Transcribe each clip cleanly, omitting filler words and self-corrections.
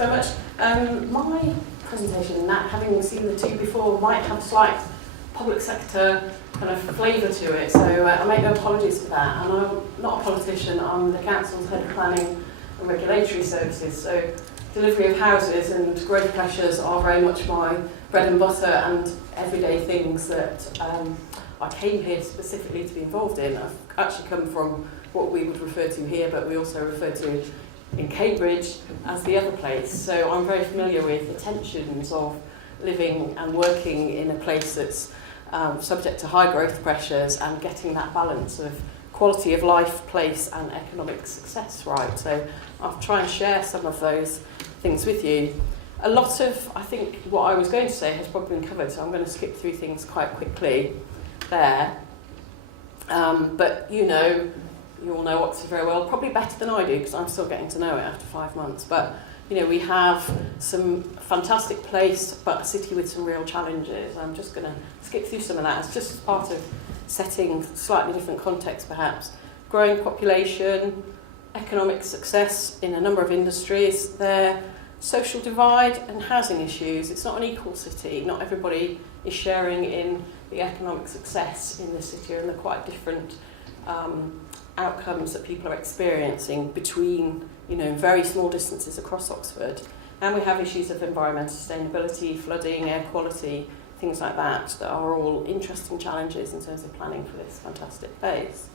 so much. My presentation, having seen the two before, might have a slight public sector kind of flavour to it, so I make no apologies for that. And I'm not a politician, I'm the Council's Head of Planning and Regulatory Services, so delivery of houses and growth pressures are very much my bread and butter and everyday things that I came here specifically to be involved in. I've actually come from what we would refer to here, but we also refer to in Cambridge as the other place. So I'm very familiar with the tensions of living and working in a place that's subject to high growth pressures and getting that balance of quality of life, place and economic success right. So I'll try and share some of those things with you. A lot of, I think, what I was going to say has probably been covered, so I'm going to skip through things quite quickly there. But you all know Oxford very well, probably better than I do because I'm still getting to know it after 5 months. But we have some fantastic place, but a city with some real challenges. I'm just going to skip through some of that. It's just part of setting slightly different context, perhaps. Growing population, economic success in a number of industries there, social divide and housing issues. It's not an equal city. Not everybody is sharing in the economic success in the city, and they're quite different outcomes that people are experiencing between very small distances across Oxford. And we have issues of environmental sustainability, flooding, air quality, things like that are all interesting challenges in terms of planning for this fantastic place.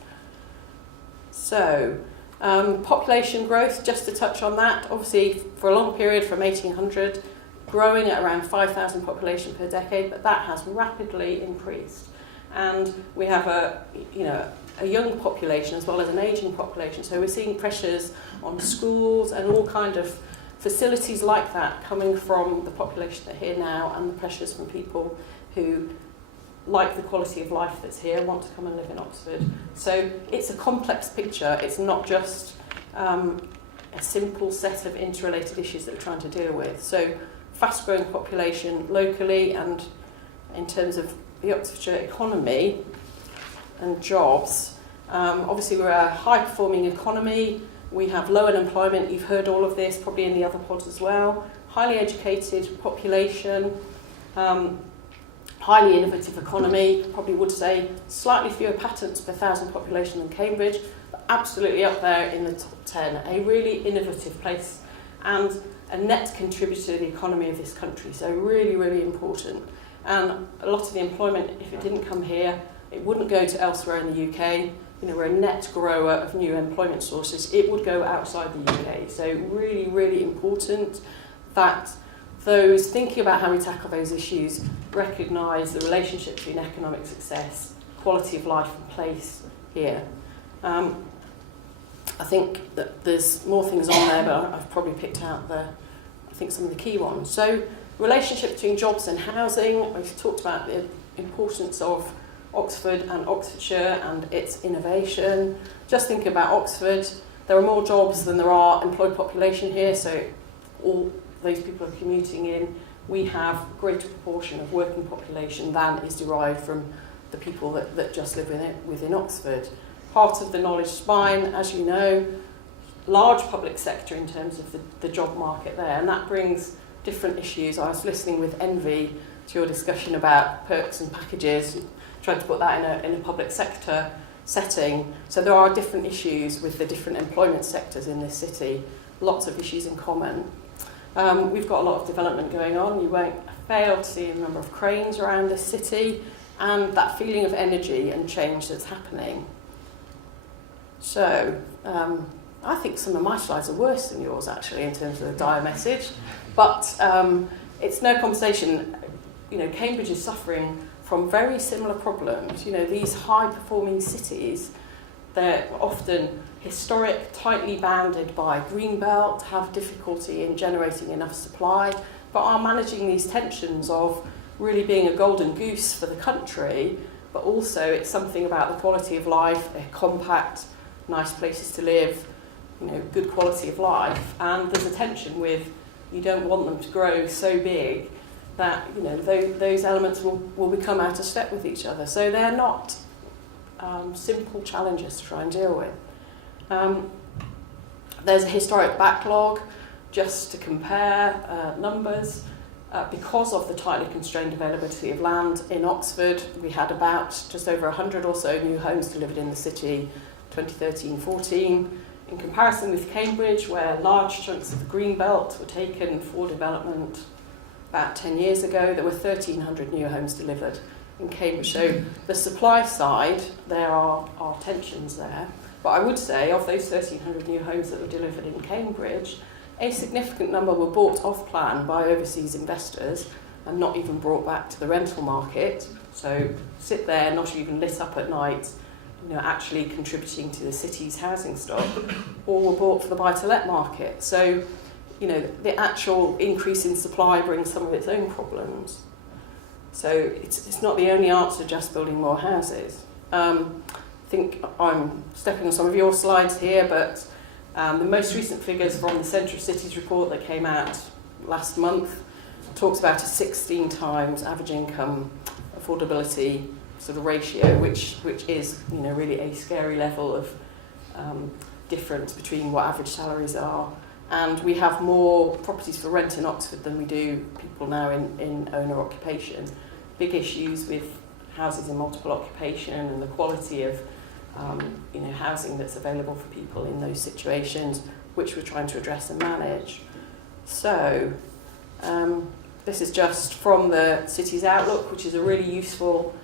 So, population growth, just to touch on that, obviously for a long period from 1800, growing at around 5,000 population per decade, but that has rapidly increased. And we have a young population as well as an ageing population. So we're seeing pressures on schools and all kind of facilities like that coming from the population that are here now, and the pressures from people who like the quality of life that's here, want to come and live in Oxford. So it's a complex picture. It's not just a simple set of interrelated issues that we're trying to deal with. So fast-growing population locally, and in terms of the Oxfordshire economy and jobs. Obviously we're a high-performing economy. We have low unemployment. You've heard all of this probably in the other pods as well. Highly educated population, highly innovative economy. Probably would say slightly fewer patents per 1,000 population than Cambridge, but absolutely up there in the top 10. A really innovative place and a net contributor to the economy of this country. So really, really important. And a lot of the employment, if it didn't come here, it wouldn't go to elsewhere in the UK. We're a net grower of new employment sources. It would go outside the UK. So really, really important that those thinking about how we tackle those issues recognise the relationship between economic success, quality of life and place here. I think that there's more things on there, but I've probably picked out some of the key ones. So relationship between jobs and housing. We've talked about the importance of Oxford and Oxfordshire and its innovation. Just think about Oxford. There are more jobs than there are employed population here, so all those people are commuting in. We have a greater proportion of working population than is derived from the people that just live within Oxford. Part of the knowledge spine, as you know, large public sector in terms of the job market there, and that brings different issues. I was listening with envy to your discussion about perks and packages, trying to put that in a public sector setting. So there are different issues with the different employment sectors in this city, lots of issues in common. We've got a lot of development going on. You won't fail to see a number of cranes around this city, and that feeling of energy and change that's happening. So I think some of my slides are worse than yours actually in terms of the dire message, but it's no conversation. Cambridge is suffering from very similar problems. These high-performing cities, they're often historic, tightly bounded by Greenbelt, have difficulty in generating enough supply, but are managing these tensions of really being a golden goose for the country, but also it's something about the quality of life, they're compact, nice places to live, good quality of life, and there's a tension with you don't want them to grow so big that those elements will become out of step with each other. So they're not simple challenges to try and deal with. There's a historic backlog. just to compare numbers, because of the tightly constrained availability of land in Oxford, we had about just over 100 or so new homes delivered in the city 2013-14. In comparison with Cambridge, where large chunks of the green belt were taken for development about 10 years ago, there were 1,300 new homes delivered in Cambridge. So the supply side, there are tensions there. But I would say of those 1,300 new homes that were delivered in Cambridge, a significant number were bought off plan by overseas investors and not even brought back to the rental market. So sit there, not even lit up at night, actually contributing to the city's housing stock, or were bought for the buy-to-let market. So, the actual increase in supply brings some of its own problems. So it's not the only answer just building more houses. I think I'm stepping on some of your slides here, but the most recent figures from the Centre of Cities report that came out last month talks about a 16 times average income affordability sort of ratio, which is really a scary level of difference between what average salaries are. And we have more properties for rent in Oxford than we do people now in owner occupation. Big issues with houses in multiple occupation and the quality of housing that's available for people in those situations, which we're trying to address and manage. So this is just from the City's Outlook, which is a really useful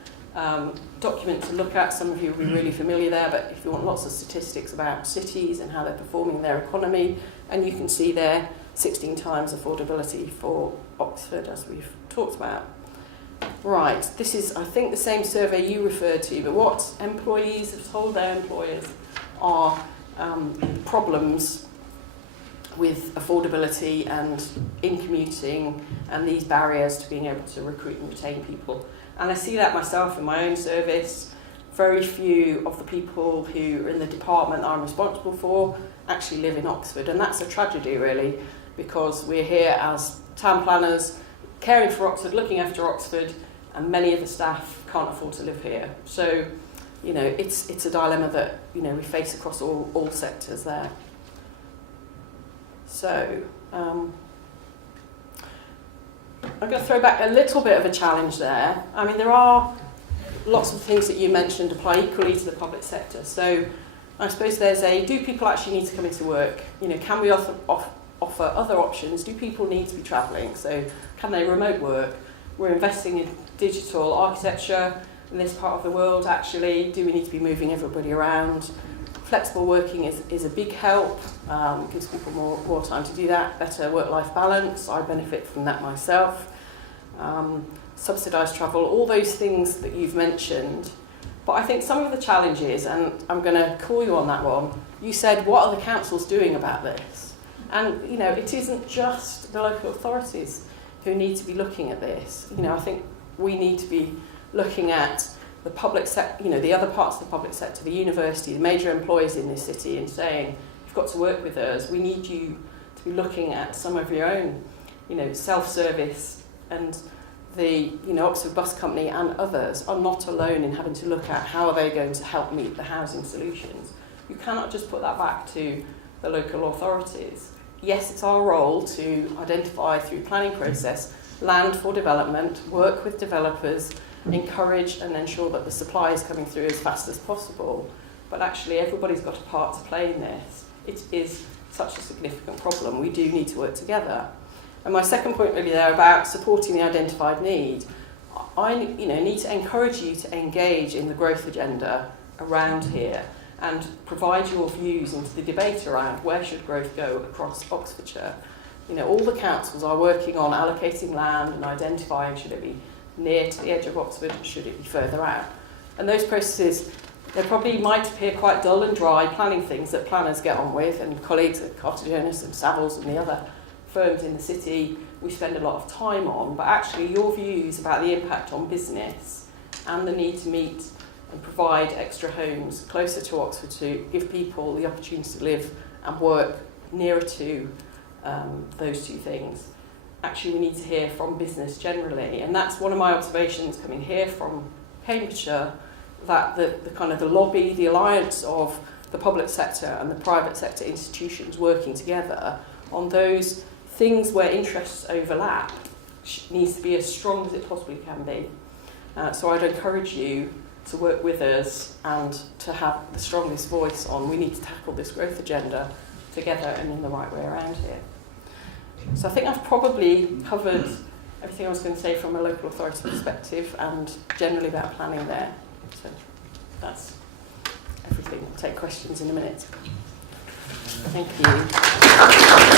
document to look at. Some of you will be really familiar there, but if you want lots of statistics about cities and how they're performing their economy, and you can see there 16 times affordability for Oxford, as we've talked about. Right, this is, I think, the same survey you referred to, but what employees have told their employers are problems with affordability and in commuting and these barriers to being able to recruit and retain people. And I see that myself in my own service. Very few of the people who are in the department I'm responsible for actually live in Oxford, and that's a tragedy really, because we're here as town planners caring for Oxford, looking after Oxford, and many of the staff can't afford to live here. So, it's a dilemma that we face across all sectors there. So, I'm going to throw back a little bit of a challenge there. I mean, there are lots of things that you mentioned apply equally to the public sector. So, I suppose there's do people actually need to come into work? Can we offer other options? Do people need to be travelling? So, can they remote work? We're investing in digital architecture in this part of the world, actually. Do we need to be moving everybody around? Flexible working is a big help. Gives people more time to do that. Better work-life balance. I benefit from that myself. Subsidised travel, all those things that you've mentioned. But I think some of the challenges, and I'm going to call you on that one, you said, what are the councils doing about this? And, it isn't just the local authorities who need to be looking at this. I think we need to be looking at the public sector, the other parts of the public sector, the university, the major employers in this city, and saying, you've got to work with us. We need you to be looking at some of your own, self-service, and the Oxford Bus Company and others are not alone in having to look at how are they going to help meet the housing solutions. You cannot just put that back to the local authorities. Yes, it's our role to identify through planning process land for development, work with developers, encourage and ensure that the supply is coming through as fast as possible. But actually everybody's got a part to play in this. It is such a significant problem. We do need to work together. And my second point really there about supporting the identified need, I need to encourage you to engage in the growth agenda around here and provide your views into the debate around where should growth go across Oxfordshire. All the councils are working on allocating land and identifying should it be near to the edge of Oxford, should it be further out. And those processes, they probably might appear quite dull and dry, planning things that planners get on with, and colleagues at Carter-Jonas and Savills and the other firms in the city we spend a lot of time on, but actually your views about the impact on business and the need to meet and provide extra homes closer to Oxford to give people the opportunity to live and work nearer to those two things. Actually, we need to hear from business generally, and that's one of my observations coming here from Cambridgeshire, that the kind of the lobby, the alliance of the public sector and the private sector institutions working together on those things where interests overlap needs to be as strong as it possibly can be. So I'd encourage you to work with us and to have the strongest voice on we need to tackle this growth agenda together and in the right way around here. So I think I've probably covered everything I was going to say from a local authority perspective and generally about planning there. So that's everything. I'll take questions in a minute. Thank you.